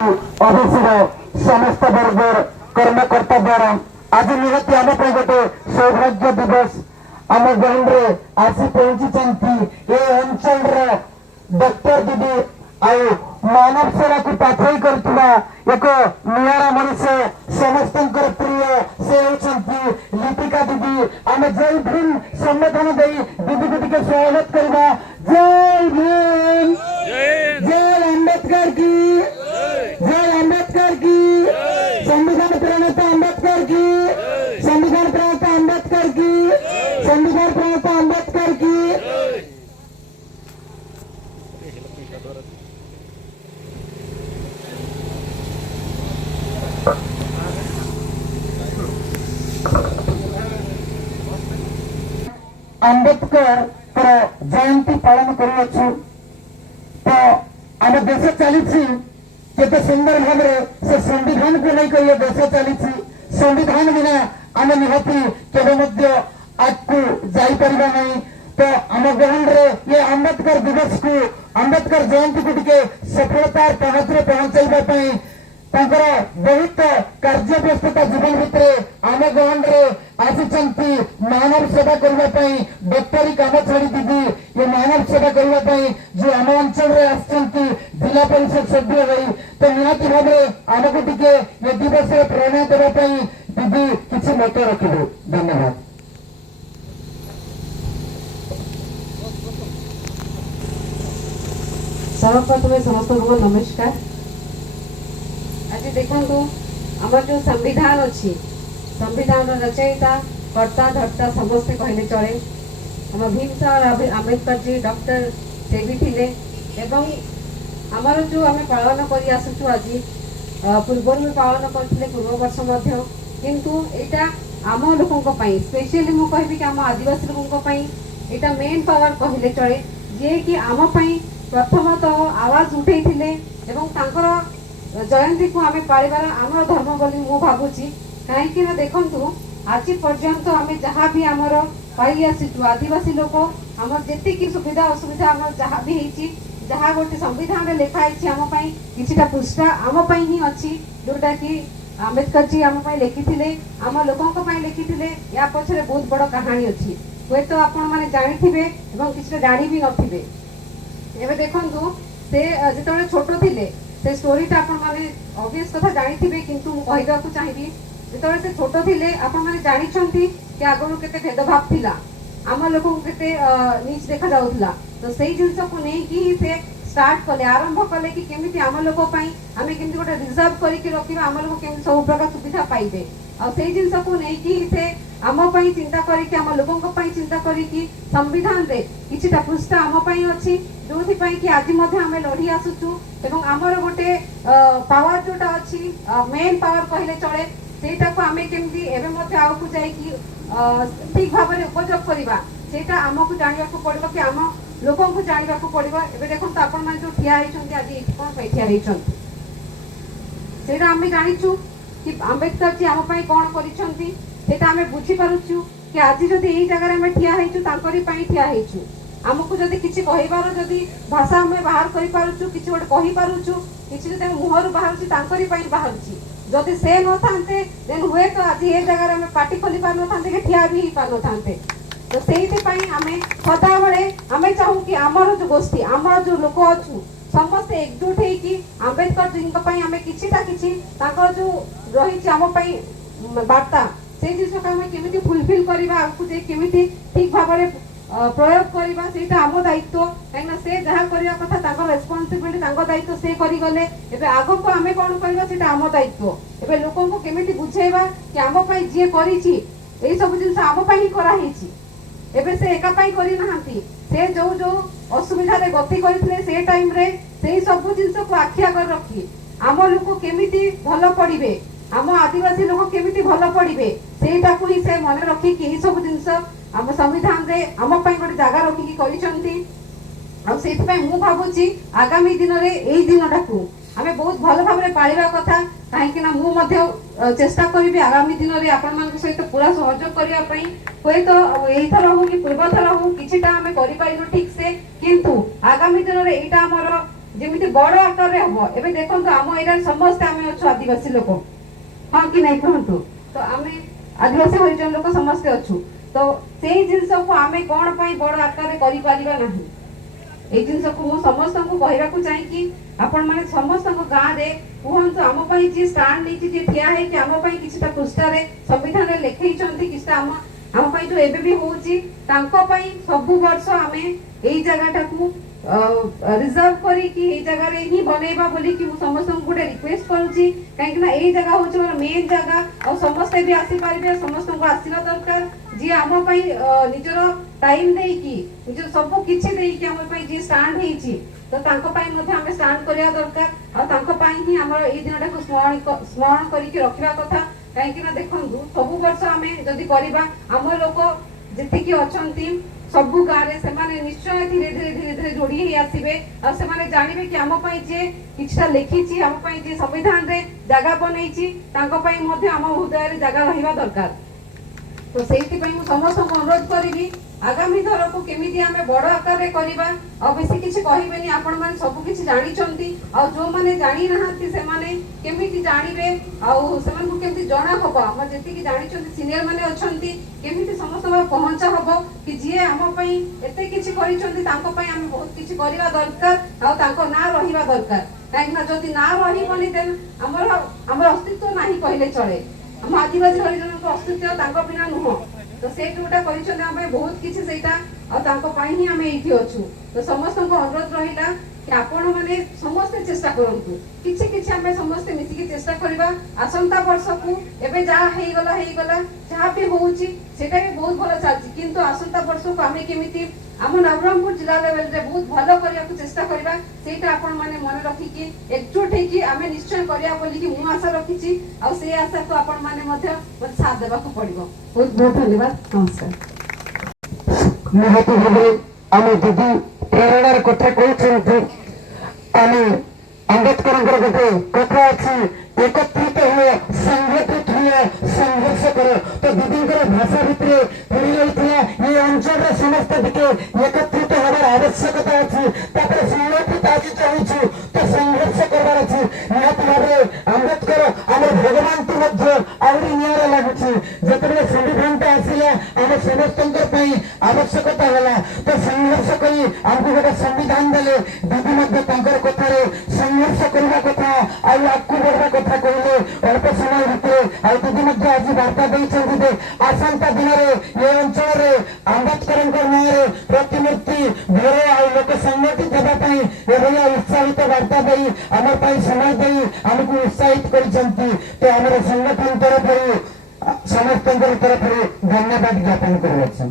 OBC समस्त वर्ग कर्मकर्ता द्वारा आज निहत आम गोटे सौभाग्य दिवस आम गाँव आसी पहुंची ये अंचल डॉक्टर दीदी आउ मानव सेवा को पाथई करथिबा एक नियारा मनुष समस्त प्रिय से होती लिपिका दीदी आम जय भीम संबोधन दे दीदी को टिके स्वागत करबा। जय भीम, जय अम्बेडकर की, जय अम्बेडकर की, संविधान प्रणेता अम्बेडकर की, संविधान प्रणेता अम्बेडकर की, संविधान प्रणेता अम्बेडकर की। अम्बेडकर जयंती पालन करुछु तो आम देश चली केते सुंदर भाव से संविधान को नहीं कर देश चली संविधान बिना आम निहती केवे आगू जापर नहीं। तो आम गाँव ये अम्बेडकर दिवस को अम्बेडकर जयंती को टिके सफलतार पहुंचे पहुंचाई बहुत कार्य व्यस्तता जीवन भितर आम गाँव आसी मानव सेवा करने डॉक्टरी काम छाड़ी दीदी ये मानव सेवा करने जो आम अंचल जिला परिषद सभ्य रही तो निहती भाव आमको टिके ये दिवस प्रेरणा देवाई दीदी किसी मत रखिबे। धन्यवाद। सर्वप्रथम समस्त को नमस्कार। आज देखो आम जो संविधान अच्छी संविधान रचयिता कर्ता धर्ता समस्ते कहले चले आम भीमराव आम्बेडकर जी डॉक्टर से भी थिले एवं आमर जो आम पालन कर आसुचु आज पूर्व में पालन करते पूर्व वर्ष किंतु एटा आम लोकों स्पेशली मु कहबी कि आम आदिवासी लोकों एटा मेन पावर कहले चले जे कि आम प्रथमतः आवाज उठे जयंती को आम पालिबार आम धर्म बोली मु भावुची कहीं देखु आज पर्यंत आम जहाँ भी आमर पाई आसीचु आदिवासी लोक आम जी सुविधा असुविधा आम जहाँ भी जहाँ गोटे संविधान लिखाई आम किछिटा पृष्ठा आम ही अच्छी जोटा कि आम्बेडकर जी आम लिखिथिले आम लोकों लिखिथिले या पछरे बहुत बड़ कहानी अच्छी हुए तो आपण माने जानिथिबे एवं किछिटा जानि भी नथिबे। एबे देखंतु से जेतबे छोट थिले से स्टोरीटा आपण माने ऑब्वियस कथा जानिथिबे किंतु मु कहिबा को चाहिबी जेतबे से छोट थिले आपण माने जानिछंती कि आगरु केते भेदभाव थिला आम लोक केते नीच देखा जाउथला तो सेही जिंस को नै कि से स्टार्ट कले आरंभ कले कि केमिति आम लोक पई आमे केमिति गोटे रिजर्व करिकि रखिबा आम लोक केमिति सब प्रकार सुविधा पाइबे आ सेही जिंस को नै कि से आम पई चिंता करिकि आम लोकों पई चिंता करिकि संविधान रे किछिटा पृष्ठा आम पई अछि जोथि पई कि आज मध्ये आमे लढी आसुचु एवं आमर गोटे पावर जोटा अछि मेन पावर कहले चले सेटा को आमे केमिति एबे मध्ये आउकु जाई कि ठीक भाव में उपयोग करवा सेटा आमको जानिबा को पड़िबो कि आम लोकों को जानिबा को पड़िबो। एबे देखो तो आपण माने जो ठिया हिचंती आज कोन पे ठिया हिचंती सेटा आमे जानिचु कि आम्बेडकर जी आम पई कोन करिसंती सेटा आमे बुझी पारुचु कि आज जदी एई जगह रे आमे ठिया हिचु तांकरी पई ठिया हिचु आमको जदी किछि कहिबार जदी भाषा आमे बाहर करि पारुचु किछि गोटे कहि पारुचु किछि जदी मुहर बाहरची तांकरी पई बाहरची जदि से न थांते देन हुए तो आज ये जगह में पार्टी खोली पार न थांते कि ठिया भी पार न थांते तो सेहिते पई हमें सदा बळे हमें चाहू कि हमर जो गोष्ठी हमर जो लोक अछु समस्त एकजुट हे कि आम्बेडकर जी को पई हमें किछिटा किछि ताकर जो रही छि हम पई वार्ता से जिस को हमें केमिति फुलफिल करबा आपको जे केमिति ठीक भाबरे प्रयोग करबा सेटा आम दायित्व कहीं से जहाँ करबा कथा तांको रेस्पोंसिबिलिटी तांको दायित्व से करि गले एबे आगो को हमें कोन करबा सेटा आम दायित्व एबे लोकों को केमिति बुझेबा कि आम पई जे करि छि एई सब जिंस आम पई ही करा हि छि एबे से एका पई करि नहांती से जो जो असुविधा रे गति करथिले से टाइम रे सेही सब जिंस को आखिया कर रखी आम लोक केमिति भलो पड़िबे आम आदिवासी लोक केमिति भलो पड़िबे सेटा को ही से मन रखी कि ई सब जिंस आम संविधान रे आम पई गोटे जगह रखिकी करिसंती आ सेति पई मु भाबुची आगामी दिन रे एई दिनटा को हमें बहुत भलो भाबरे पालिबा कथा काहे कि ना मु मध्य चेष्टा करिबी आगामी दिन रे आपण मान सहित पूरा सहयोग करिया पई होय तो एई थर हो कि पूर्व थर हो किछिटा हमें करि पाइनो ठीक से किंतु आगामी दिन रे एटा हमर ଯେମିତି ବଡ ଆକାରରେ ହବ। ଏବେ ଦେଖନ୍ତୁ ଆମ ଏରିଆରେ ସମସ୍ତେ ଆମେ ଅଛୁ ଆଦିବାସୀ ଲୋକ, ହଁ କି ନାଇଁ କୁହନ୍ତୁ? ତ ଆମେ ଆଦିବାସୀ ହରିଜନ ଲୋକ ସମସ୍ତେ ଅଛୁ। ତ ସେଇ ଜିନିଷକୁ ଆମେ କଣ ପାଇଁ ବଡ ଆକାରରେ କରିପାରିବା ନାହିଁ? এই ଜିନିଷକୁ ମୁଁ ସମସ୍ତଙ୍କୁ କହିବାକୁ ଚାହିଁକି ଆପଣ ମାନେ ସମସ୍ତଙ୍କ ଗାଁରେ କୁହନ୍ତୁ, ଆମ ପାଇଁ ଯିଏ ଷ୍ଟାଣ୍ଡ ନେଇଛି, ଯିଏ ଠିଆ ହେଇକି ଆମ ପାଇଁ କିଛିଟା ପୃଷ୍ଠାରେ ସମ୍ବିଧାନରେ ଲେଖେଇଛନ୍ତି, କିଛିଟା ଆମ ପାଇଁ ଯୋଉ ଏବେ ବି ହଉଛି, ତାଙ୍କ ପାଇଁ ସବୁ ବର୍ଷ ଆମେ ଏଇ ଜାଗାଟାକୁ ରିଜର୍ଭ କରିକି ଏଇ ଜାଗାରେ ହିଁ ବନେଇବା ବୋଲିକି ମୁଁ ସମସ୍ତଙ୍କୁ ଗୋଟେ ରିକ୍ୱେଷ୍ଟ କରୁଛି। କାହିଁକି ନା ଏଇ ଜାଗା ହଉଛି ମୋର ମେନ୍ ଜାଗା, ଆଉ ସମସ୍ତେ ବି ଆସିପାରିବେ, ସମସ୍ତଙ୍କୁ ଆସିବା ଦରକାର। ଯିଏ ଆମ ପାଇଁ ନିଜର ଟାଇମ ଦେଇକି, ନିଜର ସବୁ କିଛି ଦେଇକି ଆମ ପାଇଁ ଯିଏ ଷ୍ଟାଣ୍ଡ ହେଇଛି, ତ ତାଙ୍କ ପାଇଁ ମଧ୍ୟ ଆମେ ଷ୍ଟାଣ୍ଡ କରିବା ଦରକାର। ଆଉ ତାଙ୍କ ପାଇଁ ହିଁ ଆମର ଏଇ ଦିନଟାକୁ ସ୍ମରଣ କରିକି ରଖିବା କଥା। କାହିଁକି ନା ଦେଖନ୍ତୁ, ସବୁ ବର୍ଷ ଆମେ ଯଦି କରିବା, ଆମ ଲୋକ ଯେତିକି ଅଛନ୍ତି ସବୁ ଗାଁରେ ସେମାନେ ନିଶ୍ଚୟ ଧୀରେ ଧୀରେ ଯୋଡି ହେଇ ଆସିବେ। ଆଉ ସେମାନେ ଜାଣିବେ କି ଆମ ପାଇଁ ଯିଏ କିଛିଟା ଲେଖିଛି, ଆମ ପାଇଁ ଯିଏ ସମ୍ବିଧାନରେ ଜାଗା ବନେଇଛି, ତାଙ୍କ ପାଇଁ ମଧ୍ୟ ଆମ ହୃଦୟରେ ଜାଗା ରହିବା ଦରକାର। ତ ସେଇଥିପାଇଁ ମୁଁ ସମସ୍ତଙ୍କୁ ଅନୁରୋଧ କରିବି, ଆଗାମୀ ଥରକୁ କେମିତି ଆମେ ବଡ ଆକାରରେ କରିବା। ଆଉ ବେଶୀ କିଛି କହିବେନି, ଆପଣ ମାନେ ସବୁ କିଛି ଜାଣିଛନ୍ତି। ଆଉ ଯୋଉମାନେ ଜାଣି ନାହାନ୍ତି ସେମାନେ କେମିତି ଜାଣିବେ, ଆଉ ସେମାନଙ୍କୁ କେମିତି ଜଣା ହବ, ଆମର ଯେତିକି ଜାଣିଛନ୍ତି ସିନିୟର ମାନେ ଅଛନ୍ତି, କେମିତି ସମସ୍ତଙ୍କ ପହଞ୍ଚା ହବ କି ଯିଏ ଆମ ପାଇଁ ଏତେ କିଛି କରିଛନ୍ତି, ତାଙ୍କ ପାଇଁ ଆମେ ବହୁତ କିଛି କରିବା ଦରକାର। ଆଉ ତାଙ୍କ ନାଁ ରହିବା ଦରକାର। କାହିଁକି ନା ଯଦି ନାଁ ରହିବନି, ଦେନ୍ ଆମର ଅସ୍ତିତ୍ୱ ନାହିଁ କହିଲେ ଚଳେ। ଆମ ଆଦିବାସୀ ହରିଜନଙ୍କ ଅସ୍ତିତ୍ୱ ତାଙ୍କ ବିନା ନୁହଁ। ତ ସେ ଯୋଉଟା କରିଛନ୍ତି ଆମ ପାଇଁ ବହୁତ କିଛି ସେଇଟା, ଆଉ ତାଙ୍କ ପାଇଁ ହିଁ ଆମେ ଏଇଠି ଅଛୁ। ତ ସମସ୍ତଙ୍କ ଅନୁରୋଧ ରହିଲା କି ଆପଣ ମାନେ ସମସ୍ତେ ଚେଷ୍ଟା କରନ୍ତୁ, କିଛି କିଛି ଆମେ ସମସ୍ତେ ମିଶିକି ଚେଷ୍ଟା କରିବା। ଆସନ୍ତା ବର୍ଷକୁ ଏବେ ଯାହା ହେଇଗଲା, ଯାହା ବି ହଉଛି ସେଟା ବି ବହୁତ ଭଲ ଚାଲିଛି, କିନ୍ତୁ ଆସନ୍ତା ବର୍ଷକୁ ଆମେ କେମିତି ଆମ ନବରଙ୍ଗପୁର ଜିଲ୍ଲା ଲେଭେଲରେ ବହୁତ ଭଲ କରିବାକୁ ଚେଷ୍ଟା କରିବା, ସେଇଟା ଆପଣ ମାନେ ମନେ ରଖିକି ଏକଜୁଟ ହେଇକି ଆମେ ନିଶ୍ଚୟ କରିବା ବୋଲିକି ମୁଁ ଆଶା ରଖିଛି। ଆଉ ସେଇ ଆଶାକୁ ଆପଣ ମାନେ ମଧ୍ୟ ମତେ ସାଥ ଦେବାକୁ ପଡିବ। ବହୁତ ବହୁତ ଧନ୍ୟବାଦ, ନମସ୍କାର। ନିହାତି ଭାବରେ ଆମେ ଦିଦି ପ୍ରେରଣାର କଥା କହୁଛନ୍ତି। ଆମେ ଆମ୍ବେଦକରଙ୍କର ଗୋଟେ କଥା ଅଛି, ଏକତ୍ରିତ ହୁଏ, ସଂଗଠିତ ହୁଏ, ସଂଘର୍ଷ କର। ତ ଦିଦିଙ୍କର ଭାଷା ଭିତରେ ପଡି ରହିଥିଲା ଏ ଅଞ୍ଚଳର ସମସ୍ତେ ଟିକେ ଏକତ୍ରିତ ହେବାର ଆବଶ୍ୟକତା ଅଛି। ତାପରେ ସଂଗଠିତ ଆଜି ଚାହୁଁଛୁ ତ ସଂଘର୍ଷ କରିବାର ଅଛି। ନିହାତି ଭାବରେ ଆମ୍ବେଦକର ଆମର ଭଗବାନଙ୍କୁ ମଧ୍ୟ ଆହୁରି ନିଆରା ଲାଗୁଛି। ଯେତେବେଳେ ସମ୍ବିଧାନଟା ଆସିଲା ଆମ ସମସ୍ତଙ୍କ ପାଇଁ ଆବଶ୍ୟକତା ହେଲା, ତ ସଂଘର୍ଷ କରି ଆମକୁ ଗୋଟେ ସମ୍ବିଧାନ ଦେଲେ। ଦିଦି ମଧ୍ୟ ତାଙ୍କର କଥାରେ ସଂଘର୍ଷ କରିବା କଥା, ଆଉ ଆଗକୁ ବଢିବା କଥା କହିଲେ ଅଳ୍ପ ସମୟ ଭିତରେ। ଆଉ ଦିଦି ମଧ୍ୟ ଆଜି ବାର୍ତ୍ତା ଦେଇଛନ୍ତି ଯେ ଆସନ୍ତା ଦିନରେ ଏ ଅଞ୍ଚଳରେ ଆମ୍ବେଦକରଙ୍କ ନାଁରେ ପ୍ରତିମୂର୍ତ୍ତି ଘର ଆଉ ଲୋକ ସଂଗଠିତ ହେବା ପାଇଁ ଏଭଳିଆ ଉତ୍ସାହିତ ବାର୍ତ୍ତା ଦେଇ ଆମ ପାଇଁ ସମୟ ଦେଇ ଆମକୁ ଉତ୍ସାହିତ କରିଛନ୍ତି। ତ ଆମର ସଂଗଠନ ତରଫରୁ ସମସ୍ତଙ୍କର ତରଫରୁ ଧନ୍ୟବାଦ ଜ୍ଞାପନ କରୁଅଛୁ।